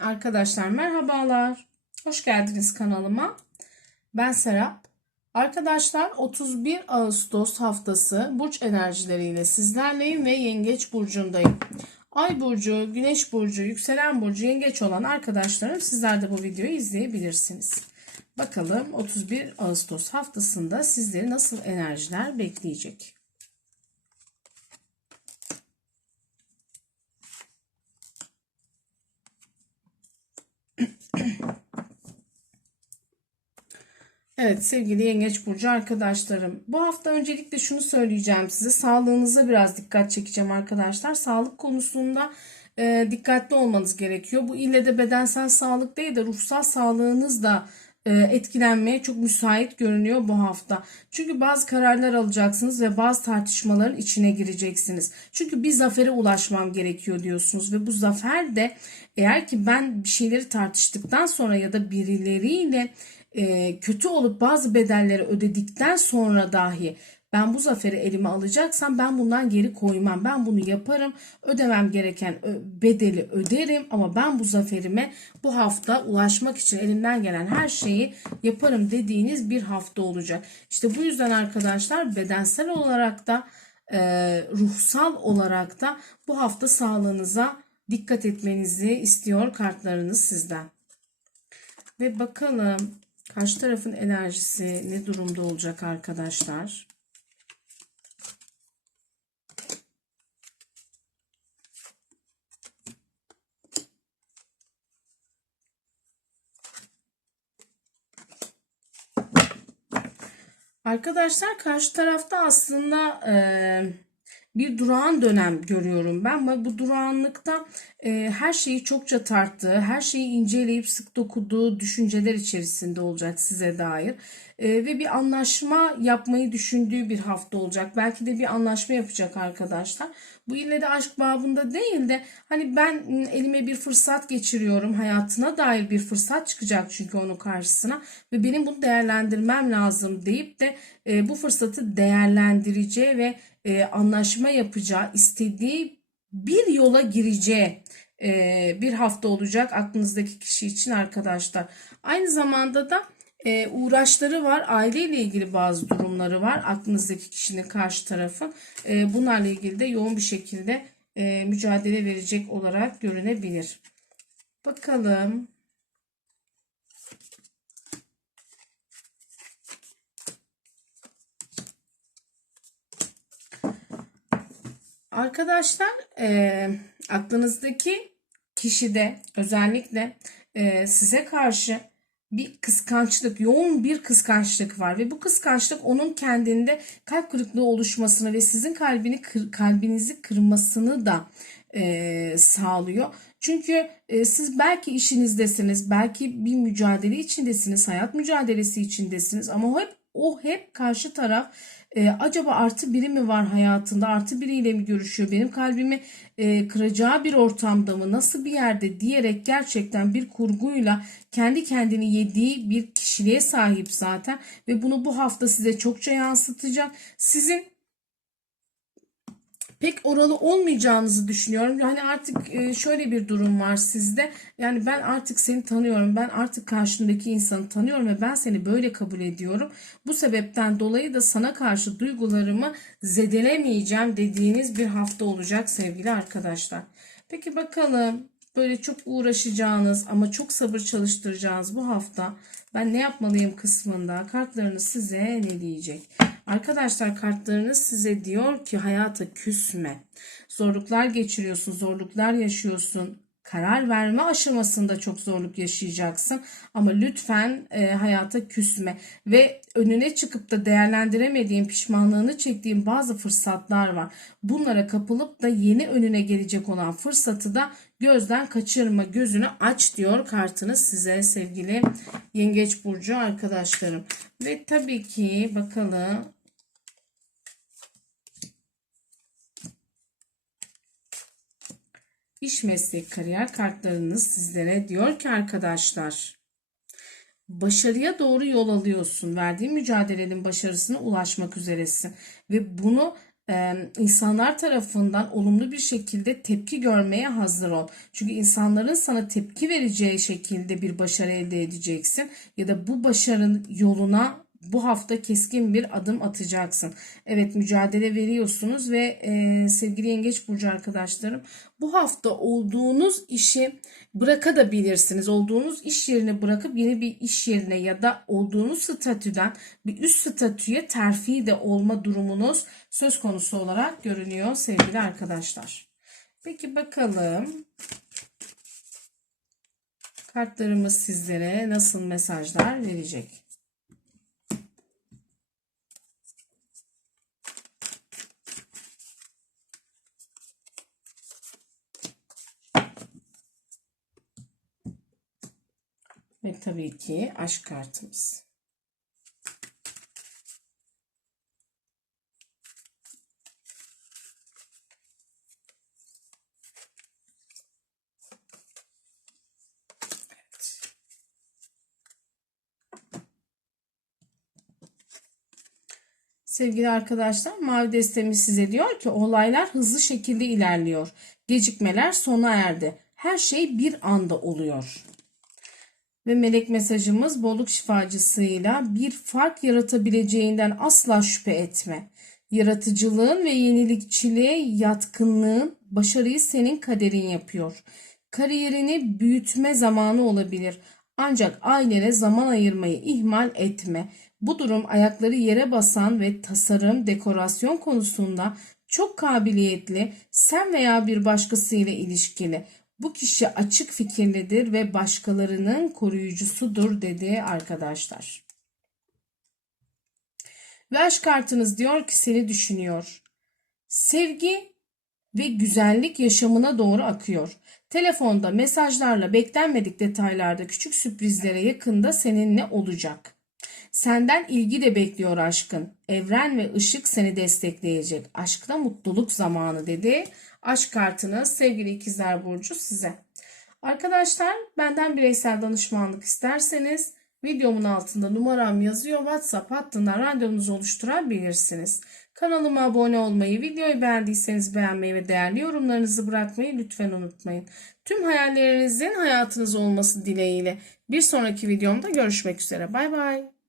Arkadaşlar merhabalar. Hoş geldiniz kanalıma. Ben Serap. Arkadaşlar 31 Ağustos haftası burç enerjileriyle sizlerleyim ve Yengeç burcundayım. Ay burcu, Güneş burcu, yükselen burcu Yengeç olan arkadaşlarım sizler de bu videoyu izleyebilirsiniz. Bakalım 31 Ağustos haftasında sizleri nasıl enerjiler bekleyecek? Evet sevgili Yengeç Burcu arkadaşlarım. Bu hafta öncelikle şunu söyleyeceğim size. Sağlığınıza biraz dikkat çekeceğim arkadaşlar. Sağlık konusunda e, dikkatli olmanız gerekiyor. Bu ille de bedensel sağlık değil de ruhsal sağlığınız da e, etkilenmeye çok müsait görünüyor bu hafta. Çünkü bazı kararlar alacaksınız ve bazı tartışmaların içine gireceksiniz. Çünkü bir zafere ulaşmam gerekiyor diyorsunuz ve bu zafer de eğer ki ben bir şeyleri tartıştıktan sonra ya da birileriyle kötü olup bazı bedelleri ödedikten sonra dahi ben bu zaferi elime alacaksam ben bundan geri koymam. Ben bunu yaparım. Ödemem gereken bedeli öderim ama ben bu zaferime bu hafta ulaşmak için elimden gelen her şeyi yaparım dediğiniz bir hafta olacak. İşte bu yüzden arkadaşlar bedensel olarak da e, ruhsal olarak da bu hafta sağlığınıza dikkat etmenizi istiyor kartlarınız sizden. Ve bakalım karşı tarafın enerjisi ne durumda olacak arkadaşlar? Arkadaşlar karşı tarafta aslında e, bir durağan dönem görüyorum ben. Ama bu durağanlıkta e, her şeyi çokça tarttığı, her şeyi inceleyip sık dokuduğu düşünceler içerisinde olacak size dair. E, ve bir anlaşma yapmayı düşündüğü bir hafta olacak. Belki de bir anlaşma yapacak arkadaşlar. Bu ille de aşk babında değil de hani ben elime bir fırsat geçiriyorum. Hayatına dair bir fırsat çıkacak çünkü onun karşısına ve benim bunu değerlendirmem lazım deyip de e, bu fırsatı değerlendireceği ve e, anlaşma yapacağı, istediği bir yola gireceği e, bir hafta olacak aklınızdaki kişi için arkadaşlar. Aynı zamanda da e, uğraşları var. Aileyle ilgili bazı durumları var. Aklınızdaki kişinin karşı tarafı. E, bunlarla ilgili de yoğun bir şekilde e, mücadele verecek olarak görünebilir. Bakalım. Arkadaşlar e, aklınızdaki kişide özellikle e, size karşı bir kıskançlık, yoğun bir kıskançlık var ve bu kıskançlık onun kendinde kalp kırıklığı oluşmasını ve sizin kalbini kır, kalbinizi kırmasını da e, sağlıyor. Çünkü e, siz belki işinizdesiniz, belki bir mücadele içindesiniz, hayat mücadelesi içindesiniz ama hep o hep karşı taraf e, acaba artı biri mi var hayatında? Artı biriyle mi görüşüyor? Benim kalbimi e, kıracağı bir ortamda mı? Nasıl bir yerde diyerek gerçekten bir kurguyla kendi kendini yediği bir kişiliğe sahip zaten ve bunu bu hafta size çokça yansıtacak. Sizin pek oralı olmayacağınızı düşünüyorum. Yani artık e, şöyle bir durum var sizde. Yani ben artık seni tanıyorum. Ben artık karşındaki insanı tanıyorum ve ben seni böyle kabul ediyorum. Bu sebepten dolayı da sana karşı duygularımı zedelemeyeceğim dediğiniz bir hafta olacak sevgili arkadaşlar. Peki bakalım böyle çok uğraşacağınız ama çok sabır çalıştıracağınız bu hafta ben ne yapmalıyım kısmında kartlarınız size ne diyecek? Arkadaşlar kartlarınız size diyor ki hayata küsme. Zorluklar geçiriyorsun, zorluklar yaşıyorsun. Karar verme aşamasında çok zorluk yaşayacaksın. Ama lütfen e, hayata küsme ve önüne çıkıp da değerlendiremediğin, pişmanlığını çektiğin bazı fırsatlar var. Bunlara kapılıp da yeni önüne gelecek olan fırsatı da gözden kaçırma, gözünü aç diyor kartınız size sevgili Yengeç burcu arkadaşlarım. Ve tabii ki bakalım İş meslek kariyer kartlarınız sizlere diyor ki arkadaşlar başarıya doğru yol alıyorsun. Verdiğin mücadelenin başarısına ulaşmak üzeresin ve bunu e, insanlar tarafından olumlu bir şekilde tepki görmeye hazır ol. Çünkü insanların sana tepki vereceği şekilde bir başarı elde edeceksin ya da bu başarının yoluna bu hafta keskin bir adım atacaksın. Evet mücadele veriyorsunuz ve e, sevgili yengeç burcu arkadaşlarım bu hafta olduğunuz işi bırakabilirsiniz. Olduğunuz iş yerini bırakıp yeni bir iş yerine ya da olduğunuz statüden bir üst statüye terfi de olma durumunuz söz konusu olarak görünüyor sevgili arkadaşlar. Peki bakalım kartlarımız sizlere nasıl mesajlar verecek? Ve tabii ki aşk kartımız. Sevgili arkadaşlar, mavi destemiz size diyor ki olaylar hızlı şekilde ilerliyor. Gecikmeler sona erdi. Her şey bir anda oluyor. Ve melek mesajımız bolluk şifacısıyla bir fark yaratabileceğinden asla şüphe etme. Yaratıcılığın ve yenilikçiliğe yatkınlığın başarıyı senin kaderin yapıyor. Kariyerini büyütme zamanı olabilir. Ancak ailene zaman ayırmayı ihmal etme. Bu durum ayakları yere basan ve tasarım, dekorasyon konusunda çok kabiliyetli, sen veya bir başkasıyla ilişkili. Bu kişi açık fikirlidir ve başkalarının koruyucusudur dedi arkadaşlar. Ve aşk kartınız diyor ki seni düşünüyor. Sevgi ve güzellik yaşamına doğru akıyor. Telefonda mesajlarla beklenmedik detaylarda küçük sürprizlere yakında seninle olacak. Senden ilgi de bekliyor aşkın. Evren ve ışık seni destekleyecek. Aşkta mutluluk zamanı dedi. Aşk kartınız sevgili ikizler burcu size. Arkadaşlar benden bireysel danışmanlık isterseniz videomun altında numaram yazıyor. WhatsApp hattından randevunuzu oluşturabilirsiniz. Kanalıma abone olmayı, videoyu beğendiyseniz beğenmeyi ve değerli yorumlarınızı bırakmayı lütfen unutmayın. Tüm hayallerinizin hayatınız olması dileğiyle bir sonraki videomda görüşmek üzere. Bay bay.